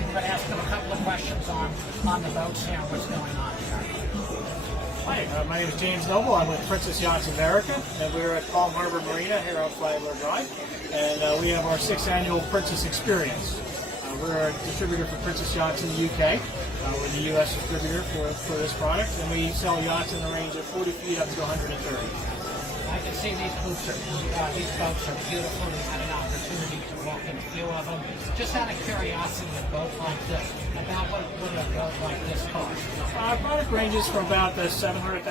morning. We're going to ask them a couple of questions on the boats here and what's going on here. Hi, my name is James Noble. I'm with Princess Yachts America, and we're at Palm Harbor Marina here on Flagler Drive. And we have our 6th annual Princess Experience. We're a distributor for Princess Yachts in the UK. We're the US distributor for this product, and we sell yachts in the range of 40 feet up to 130. I can see these boats are beautiful. We've had an opportunity to walk in a few of them. Just out of curiosity, a boat like this, about what would a boat like this cost? Our product ranges from about the $700,000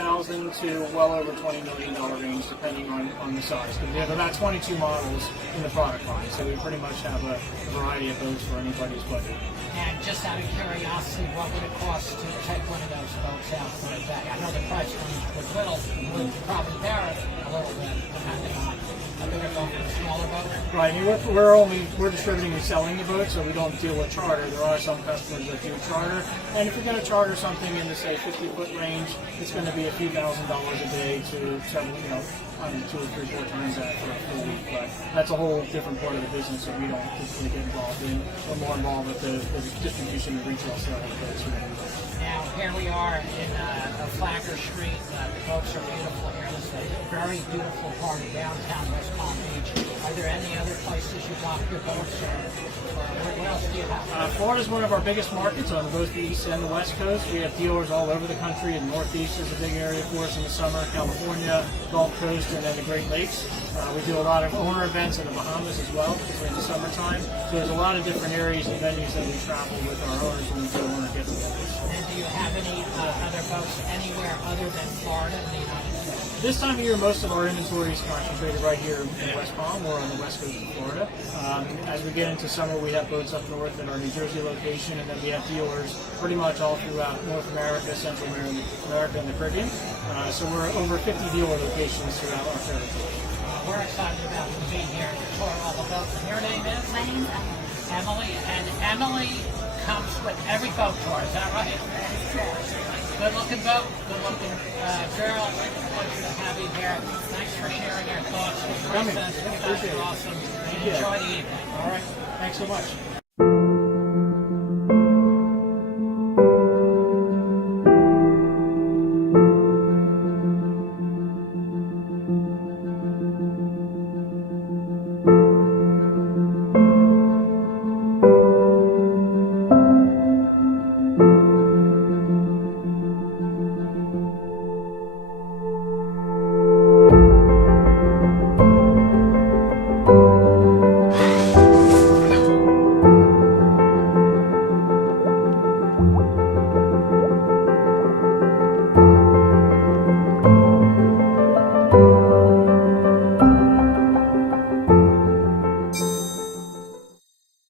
to well over $20 million range, depending on the size. But we have about 22 models in the product line, so we pretty much have a variety of boats for anybody's budget. And just out of curiosity, what would it cost to take one of those boats out for a day? I know the price would probably vary a little bit depending on a bigger boat and a smaller boat. Right, and we're distributing and selling the boat, so we don't deal with charter. There are some customers that do charter, and if you're going to charter something in the say 50-foot range, it's going to be a few $1,000s a day to several, I mean, 2 or 3, 4 times that for a full week. But that's a whole different part of the business that we don't typically get involved in. We're more involved with the distribution and retail sale of boats. Now, here we are in Flagler Street. The boats are beautiful here. This is a very beautiful part of downtown West Palm Beach. Are there any other places you dock your boats, or what else do you have? Florida is one of our biggest markets on both the east and the west coast. We have dealers all over the country. The Northeast is a big area for us in the summer. California, Gulf Coast, and then the Great Lakes. We do a lot of owner events in the Bahamas as well, because we're in the summertime. So there's a lot of different areas and venues that we travel with our owners when we do owner get-togethers. And do you have any other boats anywhere other than Florida in the United States? This time of year, most of our inventory is concentrated right here in West Palm. We're on the west coast of Florida. As we get into summer, we have boats up north at our New Jersey location, and then we have dealers pretty much all throughout North America, Central America, and the Caribbean. So we're over 50 dealer locations throughout our territory. We're excited about being here to tour all the boats. And your name is? My name's Emily. Emily. And Emily comes with every boat tour, is that right? Good-looking boat, good-looking girl. Pleasure to have you here. Thanks for sharing your thoughts with Princess. You guys are awesome. And enjoy the evening. All right. Thanks so much.